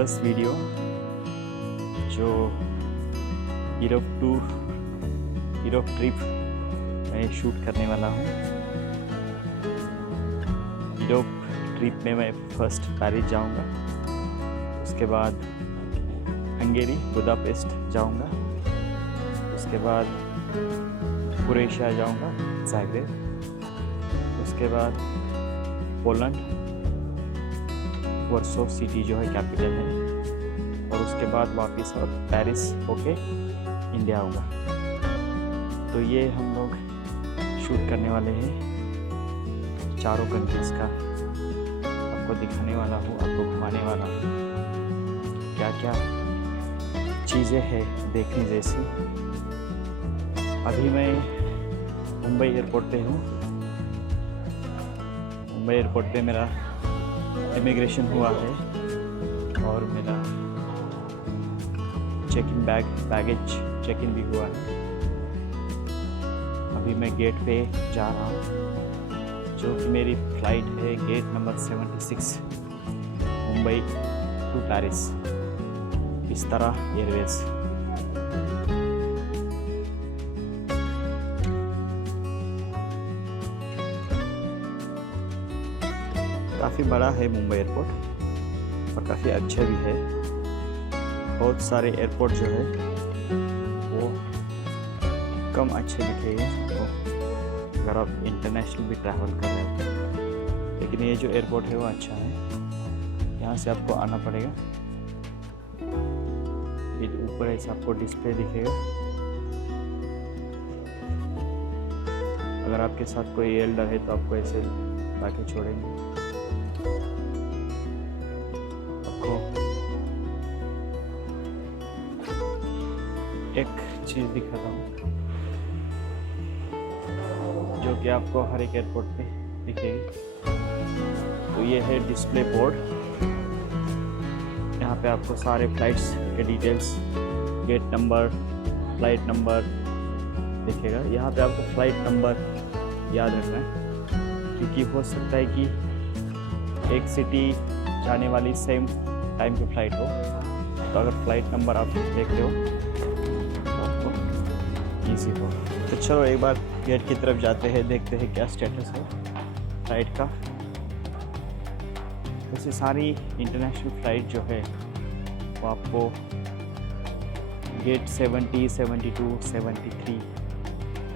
First video जो Europe trip मैं shoot करने वाला हूँ। यूरोप ट्रिप में मैं फर्स्ट पेरिस जाऊँगा, उसके बाद हंगेरी बुदापेस्ट जाऊँगा, उसके बाद क्रोएशिया जाऊँगा ज़ाग्रेब, उसके बाद पोलैंड वार्सो सिटी जो है कैपिटल है, और उसके बाद वापस और पेरिस होके इंडिया आऊँगा। तो ये हम लोग शूट करने वाले हैं चारों कंट्रीज़ का, आपको दिखाने वाला हूँ, आपको घुमाने वाला हूँ। क्या क्या चीज़ें हैं देखने जैसी। अभी मैं मुंबई एयरपोर्ट पे हूँ। मुंबई एयरपोर्ट पे मेरा इमिग्रेशन हुआ है और मेरा बैगेज चेक इन भी हुआ है। अभी मैं गेट पे जा रहा हूँ, जो कि मेरी फ़्लाइट है gate number 76 Mumbai to Paris, Vistara airways. काफ़ी बड़ा है मुंबई एयरपोर्ट और काफ़ी अच्छा भी है। बहुत सारे एयरपोर्ट जो है वो कम अच्छे दिखेंगे तो अगर आप इंटरनेशनल भी ट्रैवल कर रहे हो, लेकिन ये जो एयरपोर्ट है वो अच्छा है। यहाँ से आपको आना पड़ेगा, ये ऊपर ऐसे आपको डिस्प्ले दिखेगा। अगर आपके साथ कोई एल्डर है तो आपको ऐसे लाके छोड़ेंगे। एक चीज़ दिखाता हूँ जो कि आपको हर एक एयरपोर्ट पे दिखेगी। तो ये है डिस्प्ले बोर्ड। यहाँ पे आपको सारे फ्लाइट्स के details, gate number, flight number दिखेगा। यहाँ पे आपको फ्लाइट नंबर याद रखना है, क्योंकि हो सकता है कि एक सिटी जाने वाली सेम टाइम पे फ्लाइट हो। तो अगर फ्लाइट नंबर आप देखते हो इजी हो। तो चलो एक बार गेट की तरफ जाते हैं, देखते हैं क्या स्टेटस है फ्लाइट का। वैसे सारी इंटरनेशनल फ़्लाइट जो है वो आपको गेट 70, 72, 73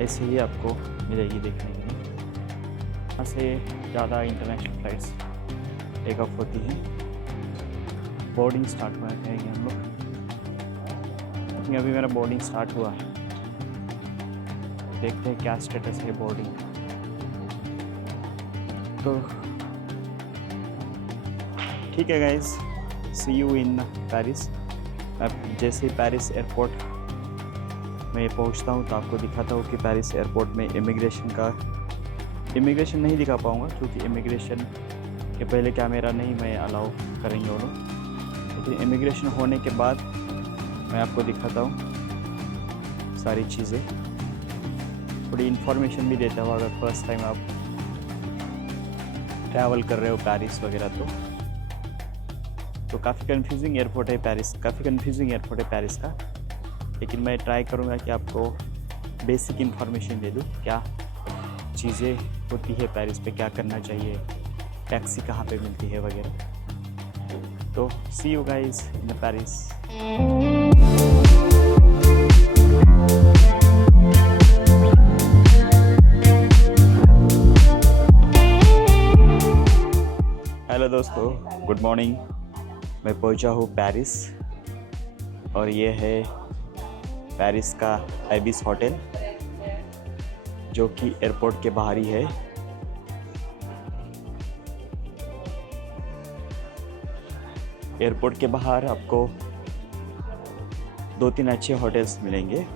ऐसे ही आपको मिलेगी देखने के लिए। यहाँ से ज़्यादा इंटरनेशनल फ़्लाइट्स टेक ऑफ होती हैं। बोर्डिंग स्टार्ट होना चाहिए हम लोग। अभी मेरा बोर्डिंग स्टार्ट हुआ है, देखते हैं क्या स्टेटस है बोर्डिंग। तो ठीक है guys, see you in Paris. अब जैसे ही पेरिस एयरपोर्ट में पहुंचता हूं तो आपको दिखाता हूं कि पेरिस एयरपोर्ट में इमिग्रेशन नहीं दिखा पाऊंगा, क्योंकि इमिग्रेशन के पहले कैमरा नहीं मैं अलाउ करेंगे वो लोग। लेकिन इमिग्रेशन होने के बाद मैं आपको दिखाता हूँ सारी चीज़ें, थोड़ी इन्फॉर्मेशन भी देता हूँ अगर फर्स्ट टाइम आप ट्रैवल कर रहे हो पेरिस वगैरह। तो काफ़ी कंफ्यूजिंग एयरपोर्ट है पेरिस का, लेकिन मैं ट्राई करूँगा कि आपको बेसिक इन्फॉर्मेशन दे दूँ, क्या चीज़ें होती है पेरिस पे, क्या करना चाहिए, टैक्सी कहाँ पे मिलती है वगैरह। तो see you guys in Paris. Hello दोस्तों, गुड मॉर्निंग। मैं पहुंचा हूँ पेरिस और ये है पेरिस का एबिस होटल, जो कि एयरपोर्ट के बाहर ही है। एयरपोर्ट के बाहर आपको 2-3 अच्छे होटल्स मिलेंगे।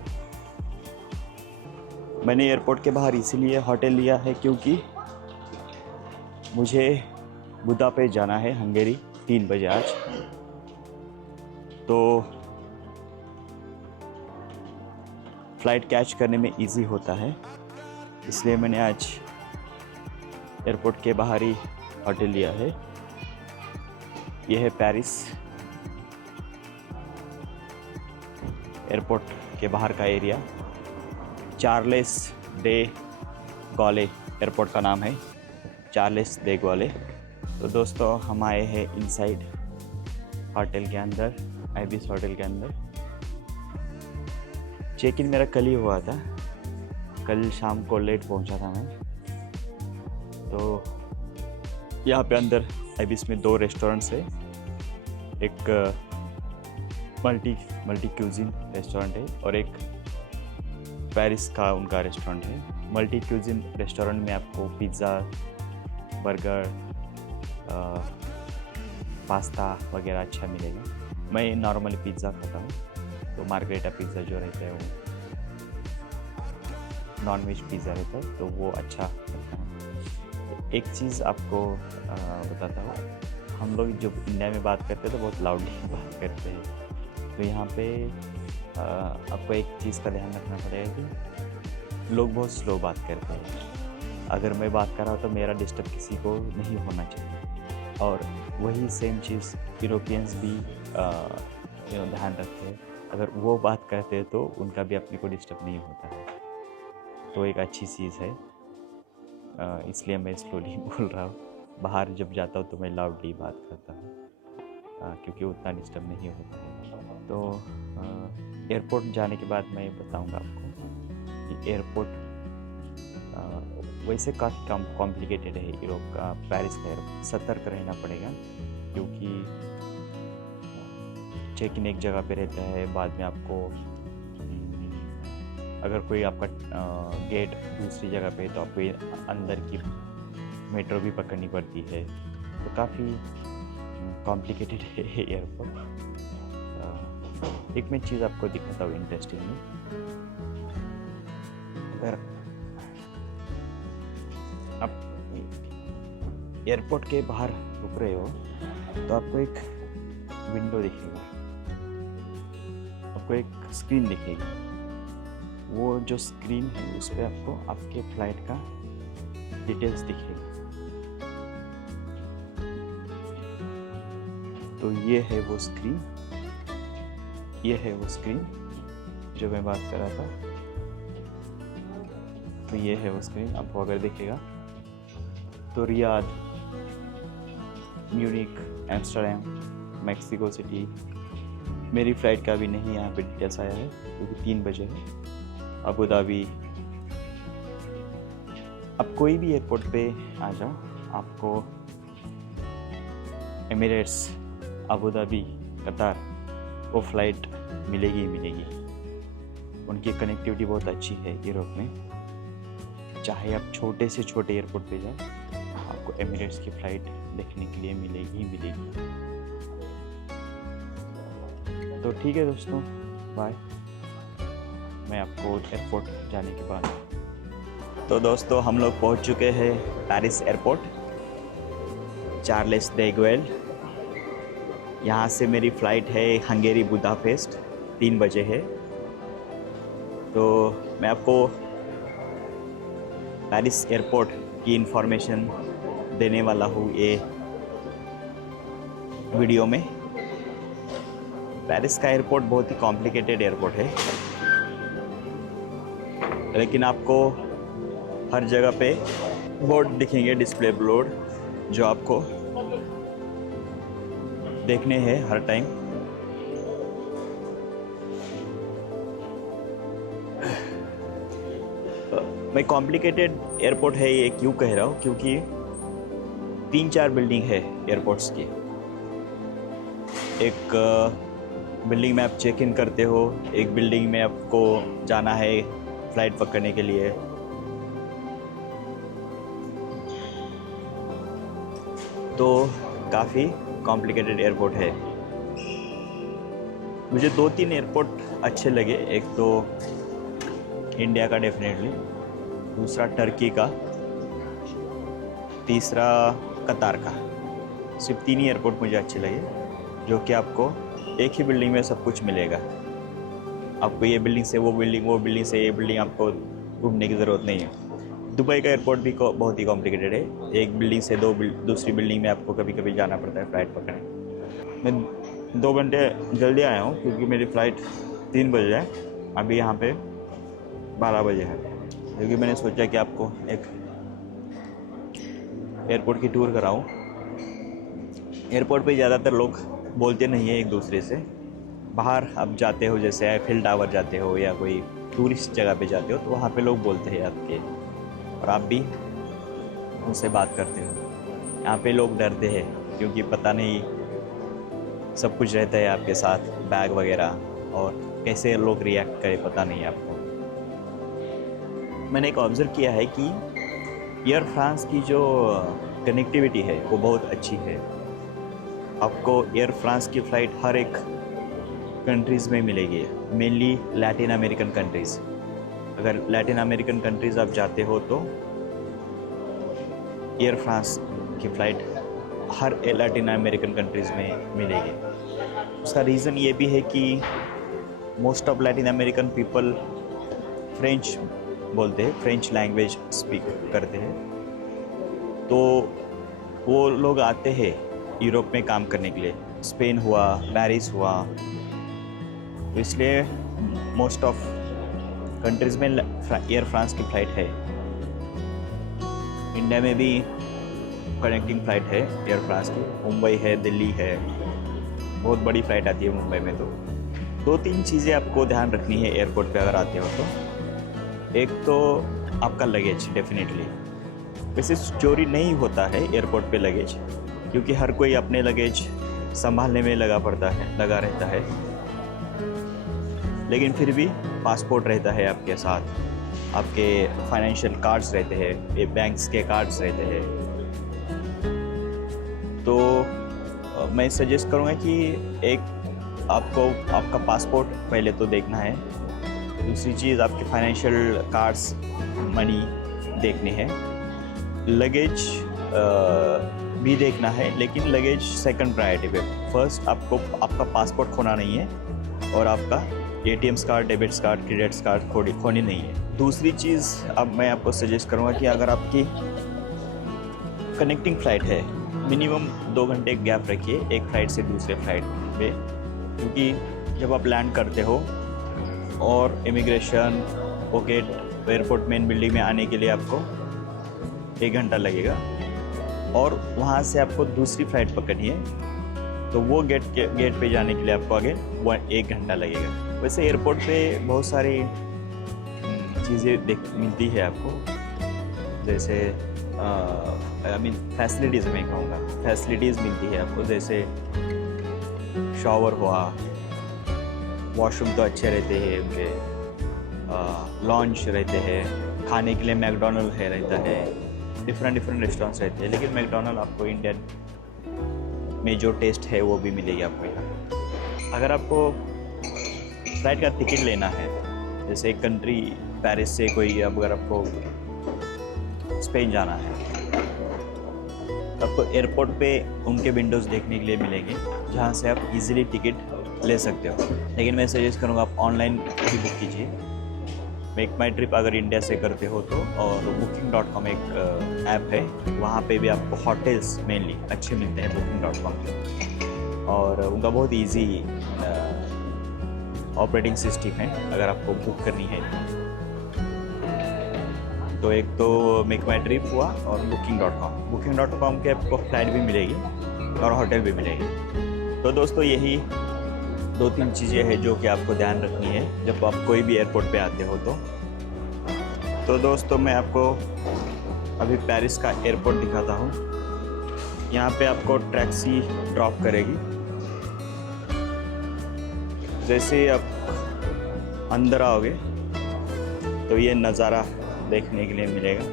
मैंने एयरपोर्ट के बाहर इसीलिए होटल लिया है क्योंकि मुझे बुदापेस्ट जाना है हंगेरी 3 बजे आज। तो फ़्लाइट कैच करने में इजी होता है, इसलिए मैंने आज एयरपोर्ट के बाहर ही होटल लिया है। यह है पेरिस एयरपोर्ट के बाहर का एरिया। चार्ल्स डे गॉले एयरपोर्ट का नाम है, चार्ल्स डे गॉले। तो दोस्तों हम आए हैं इनसाइड होटल के अंदर, आइबिस होटल के अंदर। चेक इन मेरा कल ही हुआ था, कल शाम को लेट पहुंचा था मैं। तो यहाँ पे अंदर आइबिस में 2 रेस्टोरेंट्स है। एक मल्टी क्यूजिन रेस्टोरेंट है और एक पेरिस का उनका रेस्टोरेंट है। मल्टी क्यूजिन रेस्टोरेंट में आपको पिज़्ज़ा, बर्गर, पास्ता वगैरह अच्छा मिलेगा। मैं नॉर्मली पिज़्ज़ा खाता हूँ, तो मार्गरेटा पिज़्ज़ा जो रहता है वो नॉन वेज पिज़्ज़ा रहता है, तो वो अच्छा लगता है। एक चीज़ आपको बताता हूँ, हम लोग जब इंडिया में बात करते हैं तो बहुत लाउडली बात करते हैं। तो यहाँ पे आपको एक चीज़ का ध्यान रखना पड़ेगा कि लोग बहुत स्लो बात करते हैं। अगर मैं बात कर रहा हूँ तो मेरा डिस्टर्ब किसी को नहीं होना चाहिए। और वही सेम चीज़ यूरोपियंस भी ध्यान रखते हैं। अगर वो बात करते हैं तो उनका भी अपने को डिस्टर्ब नहीं होता है, तो एक अच्छी चीज़ है। इसलिए मैं स्लोली बोल रहा हूँ। बाहर जब जाता हूँ तो मैं लाउडली बात करता हूँ, क्योंकि उतना डिस्टर्ब नहीं होता है। तो एयरपोर्ट जाने के बाद मैं बताऊँगा आपको कि एयरपोर्ट वैसे काफ़ी कॉम्प्लिकेटेड है यूरोप का, पेरिस का एयरपोर्ट। सतर्क रहना पड़ेगा, क्योंकि चेक इन एक जगह पे रहता है, बाद में आपको अगर कोई आपका गेट दूसरी जगह पे है तो आपको अंदर की मेट्रो भी पकड़नी पड़ती है। तो काफ़ी कॉम्प्लिकेटेड है एयरपोर्ट। एक मैं चीज़ आपको दिखाता हूँ इंटरेस्टिंग में। अगर आप एयरपोर्ट के बाहर रुक रहे हो तो आपको एक विंडो दिखेगा, आपको एक स्क्रीन दिखेगी। वो जो स्क्रीन है उस पर आपको आपके फ्लाइट का डिटेल्स दिखेगा। तो ये है वो स्क्रीन, ये है वो स्क्रीन जो मैं बात कर रहा था। तो ये है वो स्क्रीन, आपको अगर दिखेगा तो Riyadh, Munich, Amsterdam, Mexico city. मेरी फ़्लाइट का भी नहीं यहाँ पे डिटेल्स आया है क्योंकि 3 बजे है। अबू धाबी, आप कोई भी एयरपोर्ट पे आ जाओ, आपको एमिरेट्स, अबू धाबी, कतार, वो फ़्लाइट मिलेगी ही मिलेगी। उनकी कनेक्टिविटी बहुत अच्छी है यूरोप में। चाहे आप छोटे से छोटे एयरपोर्ट पे जाओ, आपको एमिरेट्स की फ़्लाइट देखने के लिए मिलेगी ही मिलेगी। तो ठीक है दोस्तों, बाय। मैं आपको एयरपोर्ट जाने के बाद। तो दोस्तों हम लोग पहुंच चुके हैं पेरिस एयरपोर्ट, चार्ल्स डे गॉले। यहाँ से मेरी फ़्लाइट है हंगेरी बुदापेस्ट, 3 बजे है। तो मैं आपको पेरिस एयरपोर्ट की इंफॉर्मेशन देने वाला हूँ ये वीडियो में। पेरिस का एयरपोर्ट बहुत ही कॉम्प्लिकेटेड एयरपोर्ट है, लेकिन आपको हर जगह पे बोर्ड दिखेंगे, डिस्प्ले बोर्ड, जो आपको देखने हैं हर टाइम। मैं कॉम्प्लिकेटेड एयरपोर्ट है ये क्यों कह रहा हूँ, क्योंकि 3-4 बिल्डिंग है एयरपोर्ट्स की। एक बिल्डिंग में आप चेक इन करते हो, एक बिल्डिंग में आपको जाना है फ़्लाइट पकड़ने के लिए। तो काफ़ी कॉम्प्लिकेटेड एयरपोर्ट है। मुझे 2-3 एयरपोर्ट अच्छे लगे। एक तो इंडिया का डेफिनेटली, दूसरा टर्की का, तीसरा कतार का। सिर्फ 3 ही एयरपोर्ट मुझे अच्छे लगे, जो कि आपको एक ही बिल्डिंग में सब कुछ मिलेगा। आपको ये बिल्डिंग से वो बिल्डिंग, वो बिल्डिंग से ये बिल्डिंग आपको ढूंढने की ज़रूरत नहीं है। दुबई का एयरपोर्ट भी बहुत ही कॉम्प्लिकेटेड है। एक बिल्डिंग से दूसरी बिल्डिंग में आपको कभी कभी जाना पड़ता है फ़्लाइट पकड़ने। मैं 2 घंटे जल्दी आया हूँ क्योंकि मेरी फ़्लाइट 3 बजे है, अभी यहाँ पे 12 बजे है, क्योंकि मैंने सोचा कि आपको एक एयरपोर्ट की टूर कराऊँ। एयरपोर्ट पे ज़्यादातर लोग बोलते नहीं है एक दूसरे से। बाहर आप जाते हो, जैसे एफिल टावर जाते हो या कोई टूरिस्ट जगह पे जाते हो, तो वहाँ पे लोग बोलते हैं आपके, और आप भी उनसे बात करते हो। यहाँ पे लोग डरते हैं क्योंकि पता नहीं सब कुछ रहता है आपके साथ, बैग वगैरह, और कैसे लोग रिएक्ट करें पता नहीं आपको। मैंने एक ऑब्ज़र्व किया है कि एयर फ्रांस की जो कनेक्टिविटी है वो बहुत अच्छी है। आपको एयर फ्रांस की फ़्लाइट हर एक कंट्रीज़ में मिलेगी, मेनली लैटिन अमेरिकन कंट्रीज़। अगर लैटिन अमेरिकन कंट्रीज़ आप जाते हो तो एयर फ्रांस की फ़्लाइट हर लैटिन अमेरिकन कंट्रीज़ में मिलेगी। उसका रीज़न ये भी है कि most of Latin American people French बोलते हैं, फ्रेंच लैंग्वेज स्पीक करते हैं, तो वो लोग आते हैं यूरोप में काम करने के लिए। स्पेन हुआ, पेरिस हुआ, तो इसलिए मोस्ट ऑफ कंट्रीज़ में एयर फ्रांस की फ़्लाइट है। इंडिया में भी कनेक्टिंग फ़्लाइट है एयर फ्रांस की, मुंबई है, दिल्ली है, बहुत बड़ी फ़्लाइट आती है मुंबई में। तो 2-3 चीज़ें आपको ध्यान रखनी है एयरपोर्ट पे अगर आते हो तो। एक तो आपका लगेज, डेफिनेटली वैसे चोरी नहीं होता है एयरपोर्ट पे लगेज, क्योंकि हर कोई अपने लगेज संभालने में लगा रहता है, लेकिन फिर भी पासपोर्ट रहता है आपके साथ, आपके फाइनेंशियल कार्ड्स रहते हैं, बैंक्स के कार्ड्स रहते हैं। तो मैं सजेस्ट करूँगा कि आपको आपका पासपोर्ट पहले तो देखना है, दूसरी चीज़ आपके फाइनेंशियल कार्ड्स, मनी देखने हैं, लगेज भी देखना है, लेकिन लगेज सेकंड प्रायोरिटी पे। फर्स्ट आपको आपका पासपोर्ट खोना नहीं है, और आपका ATM card, debits card, credits card खोनी नहीं है। दूसरी चीज़ अब मैं आपको सजेस्ट करूँगा कि अगर आपकी कनेक्टिंग फ़्लाइट है, मिनिमम 2 घंटे गैप रखिए एक फ़्लाइट से दूसरे फ़्लाइट पे, क्योंकि जब आप लैंड करते हो और इमिग्रेशन वो गेट एयरपोर्ट मेन बिल्डिंग में आने के लिए आपको 1 घंटा लगेगा, और वहाँ से आपको दूसरी फ़्लाइट पकड़नी है, तो वो गेट पे जाने के लिए आपको आगे 1 घंटा लगेगा। वैसे एयरपोर्ट पे बहुत सारी चीज़ें मिलती है आपको, जैसे फैसिलिटीज़ मैं कहूँगा, फैसिलिटीज़ मिलती है आपको, जैसे शॉवर हुआ, वॉशरूम तो अच्छे रहते हैं उनके, लॉन्च रहते हैं, खाने के लिए मैकडॉनल्ड रहता है, डिफरेंट रेस्टोरेंट्स रहते हैं, लेकिन मैकडॉनल्ड आपको इंडियन में जो टेस्ट है वो भी मिलेगी आपको यहाँ। अगर आपको फ्लाइट का टिकट लेना है, जैसे एक कंट्री पेरिस से कोई, अगर आपको स्पेन जाना है, आपको एयरपोर्ट पे उनके विंडोज़ देखने के लिए मिलेंगे, जहाँ से आप इजीली टिकट ले सकते हो। लेकिन मैं सजेस्ट करूँगा आप ऑनलाइन भी बुक कीजिए। मेक माई ट्रिप अगर इंडिया से करते हो तो, और booking.com एक ऐप है, वहाँ पे भी आपको होटल्स मेनली अच्छे मिलते हैं booking.com पे, और उनका बहुत इजी ऑपरेटिंग सिस्टम है अगर आपको बुक करनी है तो। एक तो मेक माई ट्रिप हुआ और booking.com के आपको फ्लाइट भी मिलेगी और होटल भी मिलेगी। तो दोस्तों यही 2-3 चीज़ें हैं जो कि आपको ध्यान रखनी है जब आप कोई भी एयरपोर्ट पे आते हो तो दोस्तों मैं आपको अभी पेरिस का एयरपोर्ट दिखाता हूँ। यहाँ पे आपको टैक्सी ड्रॉप करेगी। जैसे ही आप अंदर आओगे तो ये नज़ारा देखने के लिए मिलेगा।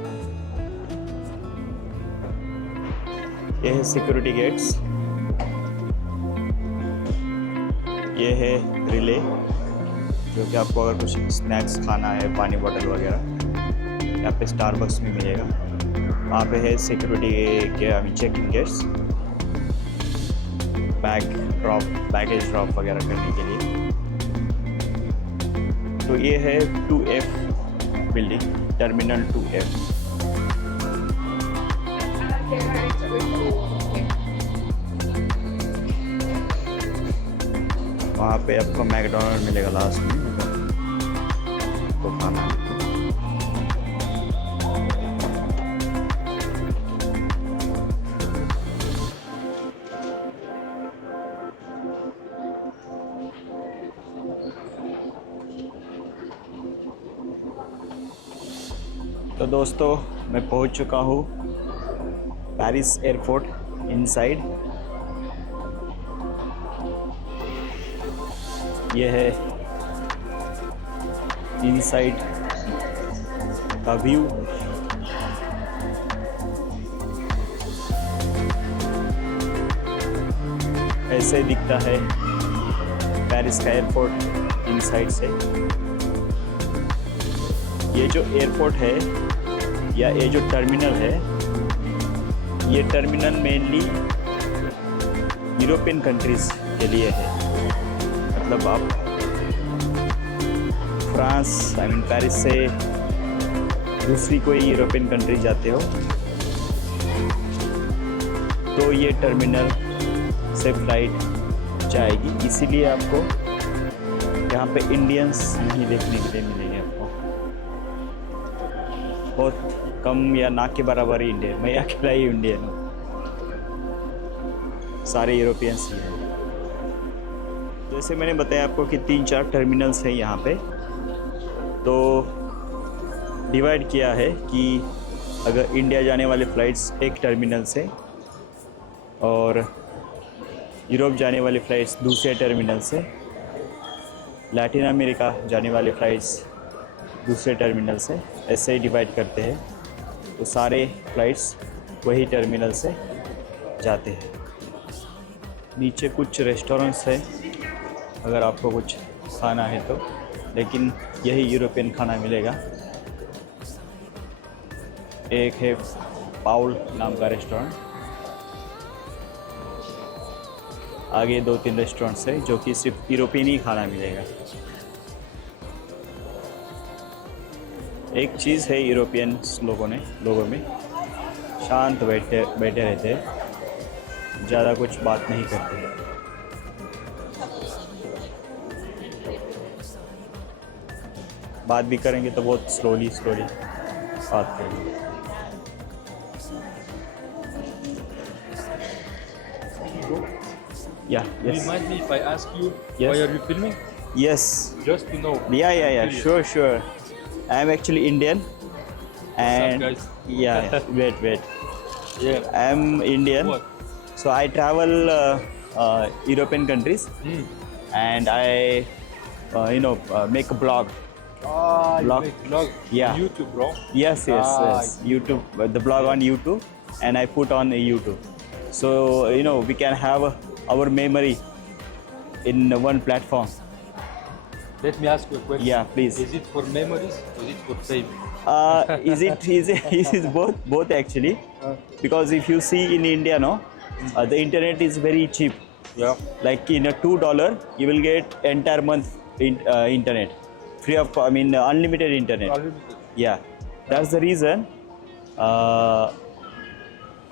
ये है सिक्योरिटी गेट्स, ये है रिले, जो कि आपको अगर कुछ स्नैक्स खाना है, पानी बोतल वगैरह, यहाँ पे स्टारबक्स भी मिलेगा। वहाँ पे है सिक्योरिटी के चेकिंग गेट्स, बैगेज ड्रॉप वगैरह करने के लिए। तो ये है 2F बिल्डिंग, टर्मिनल 2F। वहाँ पे आपको मैकडोनल्ड मिलेगा लास्ट में, तो खाना। तो दोस्तों मैं पहुंच चुका हूँ पेरिस एयरपोर्ट इनसाइड। ये है इनसाइड का व्यू। ऐसे दिखता है पेरिस का एयरपोर्ट इनसाइड से। ये जो एयरपोर्ट है या ये जो टर्मिनल है, ये टर्मिनल मेनली यूरोपियन कंट्रीज़ के लिए है। मतलब आप फ्रांस पेरिस से दूसरी कोई यूरोपियन कंट्री जाते हो तो ये टर्मिनल से फ्लाइट जाएगी। इसीलिए आपको यहाँ पे इंडियंस नहीं देखने के लिए मिलेंगे। आपको बहुत कम या ना के बराबर ही इंडियन, मैं अकेला ही इंडियन हूँ, सारे यूरोपियंस ही हैं। जैसे मैंने बताया आपको कि 3-4 टर्मिनल्स हैं यहाँ पे, तो डिवाइड किया है कि अगर इंडिया जाने वाले फ़्लाइट्स एक टर्मिनल से और यूरोप जाने वाले फ़्लाइट्स दूसरे टर्मिनल से, लैटिन अमेरिका जाने वाले फ़्लाइट्स दूसरे टर्मिनल से, ऐसे ही डिवाइड करते हैं। तो सारे फ़्लाइट्स वही टर्मिनल से जाते हैं। नीचे कुछ रेस्टोरेंट्स हैं अगर आपको कुछ खाना है तो, लेकिन यही यूरोपियन खाना मिलेगा। एक है पाउल नाम का रेस्टोरेंट, आगे 2-3 रेस्टोरेंट्स हैं जो कि सिर्फ यूरोपियन ही खाना मिलेगा। एक चीज़ है यूरोपियन लोगों में शांत बैठे रहते हैं, ज़्यादा कुछ बात नहीं करते। बात भी करेंगे तो बहुत स्लोली बात करेंगे। Yeah, yes. Do you mind me if I ask you Yes. why are you filming? Yes. Just to know. Yeah. Curious. Sure. I am actually Indian. And guys? yeah. Wait. Yeah. I am Indian. What? So I travel European countries, and I, make a blog. You Blog. make vlog Yeah. on YouTube, bro. Yes. YouTube, the blog on YouTube, and I put on YouTube. So we can have our memory in one platform. Let me ask you a question. Yeah, please. Is it for memories or is it for fame? Is it both actually? Because if you see in India, the internet is very cheap. Yeah. Like in a $2, you will get entire month internet, free of unlimited internet. Unlimited. Yeah, that's the reason.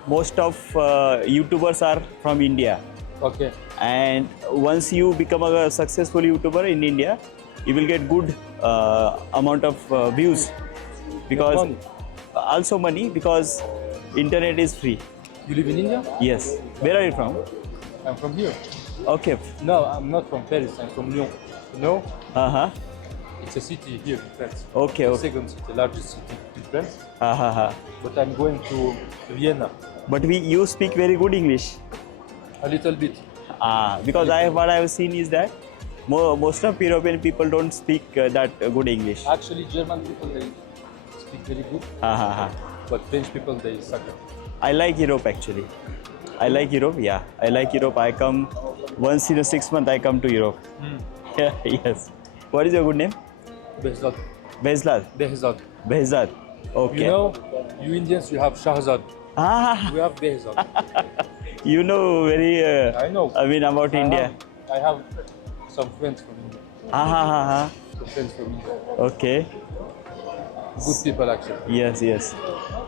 Most of YouTubers are from India, Okay. and once you become a successful YouTuber in India, you will get good amount of views, because Money. also money, because internet is free. You live in India? Yes. Where are you from? I'm from here. Okay. No, I'm not from Paris. I'm from Lyon. You know? Uh-huh. It's a city here in France. Okay. The second city, largest city in France. Uh-huh. But I'm going to Vienna. But you speak very good English. A little bit. Because what I have seen is that most of European people don't speak that good English. Actually, German people, they speak very good. But French people, they suck. I like Europe actually. I like Europe. Yeah, I like Europe. I come once in a 6 months. I come to Europe. Yeah, yes. What is your good name? Behzad. Behzad. Behzad. Behzad. Okay. You know, you Indians, you have Shahzad. We have Behzad. You know very. I know. About India. I have some friends from India. Some friends from India. Okay. Good people, actually. Yes.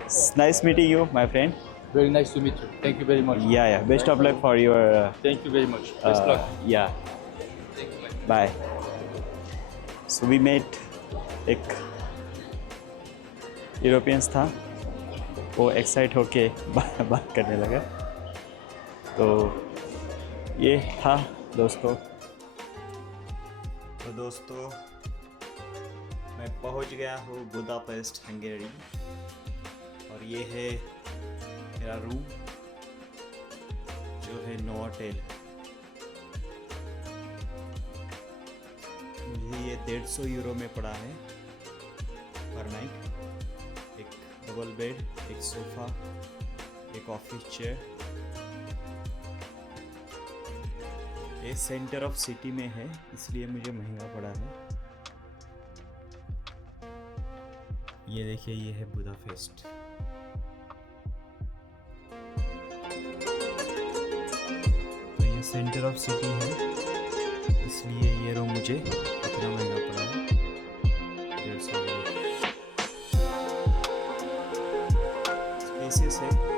It's nice meeting you, my friend. Very nice to meet you. Thank you very much. Yeah. Best of luck for your. Thank you very much. Best luck. Yeah. Thank you. Bye. So we met एक Europeans था, वो excite होके बात करने लगा। तो ये था दोस्तों। तो दोस्तों मैं पहुंच गया हूँ बुदापेस्ट हंगेरी, और ये है मेरा रूम जो है नोवोटेल। मुझे ये 150 यूरो में पड़ा है पर नाइट। एक डबल बेड, एक सोफ़ा, एक ऑफिस चेयर। ये सेंटर ऑफ सिटी में है, इसलिए मुझे महंगा पड़ा है। ये देखिए, ये है बुदापेस्ट। तो ये सेंटर ऑफ सिटी है, इसलिए ये रूम मुझे इतना महंगा पड़ा है, 150 यूरो। स्पेसियस है।